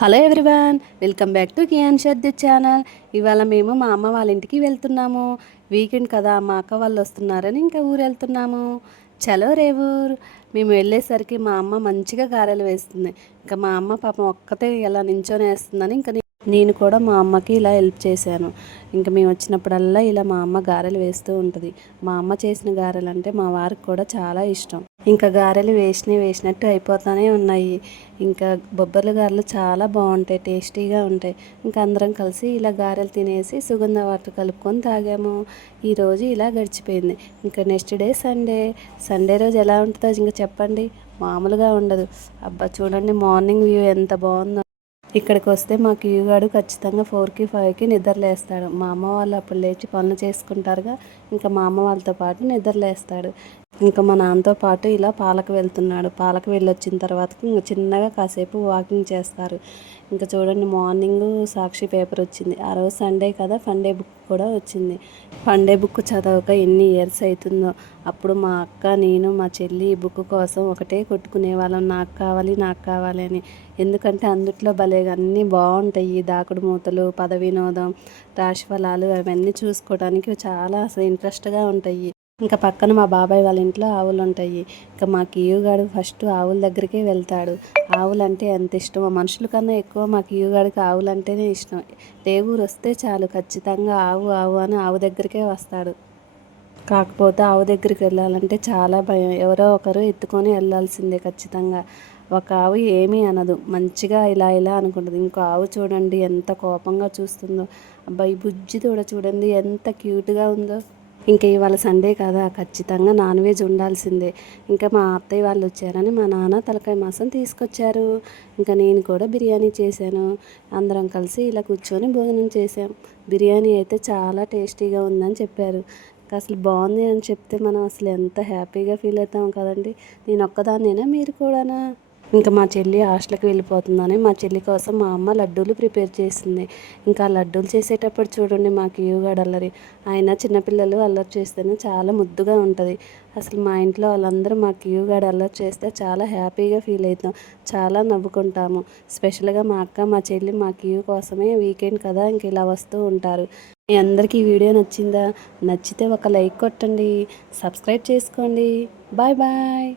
Hello everyone, welcome back to Kiyan Shardi channel. ఇవాళ మేము మా అమ్మ వాళ్ళ ఇంటికి వెళ్తున్నాము. వీకెండ్ కదా, మా అక్క వాళ్ళు వస్తున్నారని ఇంకా ఊరు వెళ్తున్నాము. చలో రేవూర్. మేము వెళ్ళేసరికి మా అమ్మ మంచిగా గారెలు వేస్తుంది. ఇంకా మా అమ్మ పాపం ఒక్కతే ఇలా నించొని వేస్తుందని ఇంకా నేను కూడా మా అమ్మకి ఇలా హెల్ప్ చేశాను. ఇంకా మేము వచ్చినప్పుడల్లా ఇలా మా అమ్మ గారెలు వేస్తూ ఉంటుంది. మా అమ్మ చేసిన గారెలు అంటే మా వారికి కూడా చాలా ఇష్టం. ఇంకా గారెలు వేసినట్టు అయిపోతూనే ఉన్నాయి. ఇంకా బొబ్బర్ల గారెలు చాలా బాగుంటాయి, టేస్టీగా ఉంటాయి. ఇంకా అందరం కలిసి ఇలా గారెలు తినేసి సుగంధ వాటర్ కలుపుకొని తాగాము. ఈరోజు ఇలా గడిచిపోయింది. ఇంకా నెక్స్ట్ డే సండే రోజు ఎలా ఉంటుందో ఇంకా చెప్పండి, మామూలుగా ఉండదు. అబ్బా చూడండి, మార్నింగ్ వ్యూ ఎంత బాగుందో. ఇక్కడికి వస్తే మా క్యూగాడు ఖచ్చితంగా 4కి 5కి నిద్రలేస్తాడు. మా అమ్మ వాళ్ళు అప్పుడు లేచి పనులు చేసుకుంటారుగా, ఇంకా మా అమ్మ వాళ్ళతో పాటు నిద్రలేస్తాడు. ఇంకా మా నాన్నతో పాటు ఇలా పాలకు వెళ్తున్నాడు. పాలకు వెళ్ళొచ్చిన తర్వాత ఇంకా చిన్నగా కాసేపు వాకింగ్ చేస్తారు. ఇంకా చూడండి, మార్నింగ్ సాక్షి పేపర్ వచ్చింది. ఆ రోజు సండే కదా, ఫండే బుక్ కూడా వచ్చింది. ఫండే బుక్ చదవక ఎన్ని ఇయర్స్ అవుతుందో. అప్పుడు మా అక్క, నేను, మా చెల్లి ఈ బుక్ కోసం ఒకటే కొట్టుకునే వాళ్ళం, నాకు కావాలి నాకు కావాలి అని. ఎందుకంటే అందుట్లో భలేగా అన్నీ బాగుంటాయి. దాకుడు మూతలు, పద వినోదం, రాశిఫలాలు అవన్నీ చూసుకోవడానికి చాలా అసలు ఇంట్రెస్ట్గా ఉంటాయి. ఇంకా పక్కన మా బాబాయ్ వాళ్ళ ఇంట్లో ఆవులు ఉంటాయి. ఇంకా మా కియుగాడు ఫస్ట్ ఆవుల దగ్గరికే వెళ్తాడు. ఆవులు అంటే ఎంత ఇష్టమో, మనుషుల కన్నా ఎక్కువ మా కియుగాడికి ఆవులు అంటేనే ఇష్టం. రేవూరు వస్తే చాలు ఖచ్చితంగా ఆవు ఆవు అని ఆవు దగ్గరికే వస్తాడు. కాకపోతే ఆవు దగ్గరికి వెళ్ళాలంటే చాలా భయం. ఎవరో ఒకరు ఎత్తుకొని వెళ్ళాల్సిందే ఖచ్చితంగా. ఒక ఆవు ఏమీ అనదు, మంచిగా ఇలా ఇలా అనుకుంటుంది. ఇంకో ఆవు చూడండి ఎంత కోపంగా చూస్తుందో. అబ్బాయి బుజ్జి కూడా చూడండి ఎంత క్యూట్గా ఉందో. ఇంకా ఇవాళ సండే కదా, ఖచ్చితంగా నాన్ వెజ్ ఉండాల్సిందే. ఇంకా మా అత్తయ్య వాళ్ళు వచ్చారని మా నాన్న తలకాయ మాంసం తీసుకొచ్చారు. ఇంకా నేను కూడా బిర్యానీ చేశాను. అందరం కలిసి ఇలా కూర్చొని భోజనం చేసాం. బిర్యానీ అయితే చాలా టేస్టీగా ఉందని చెప్పారు. ఇంకా అసలు బాగుంది అని చెప్తే మనం అసలు ఎంత హ్యాపీగా ఫీల్ అవుతాం కదండి. నేను ఒక్కదాన్నేనా, మీరు కూడానా? ఇంకా మా చెల్లి హాస్టల్కి వెళ్ళిపోతుందని మా చెల్లి కోసం మా అమ్మ లడ్డూలు ప్రిపేర్ చేసింది. ఇంకా లడ్డూలు చేసేటప్పుడు చూడండి, మా కియుగాడు అల్లరి. ఆయన చిన్నపిల్లలు అల్లరి చేస్తేనే చాలా ముద్దుగా ఉంటుంది. అసలు మా ఇంట్లో వాళ్ళందరూ మా కియుగాడు అల్లరి చేస్తే చాలా హ్యాపీగా ఫీల్ అవుతాం, చాలా నవ్వుకుంటాము. స్పెషల్గా మా అక్క, మా చెల్లి మా కియు కోసమే వీకెండ్ కదా ఇంక ఇలా వస్తూ ఉంటారు. మీ అందరికీ ఈ వీడియో నచ్చిందా? నచ్చితే ఒక లైక్ కొట్టండి, సబ్స్క్రైబ్ చేసుకోండి. Bye bye.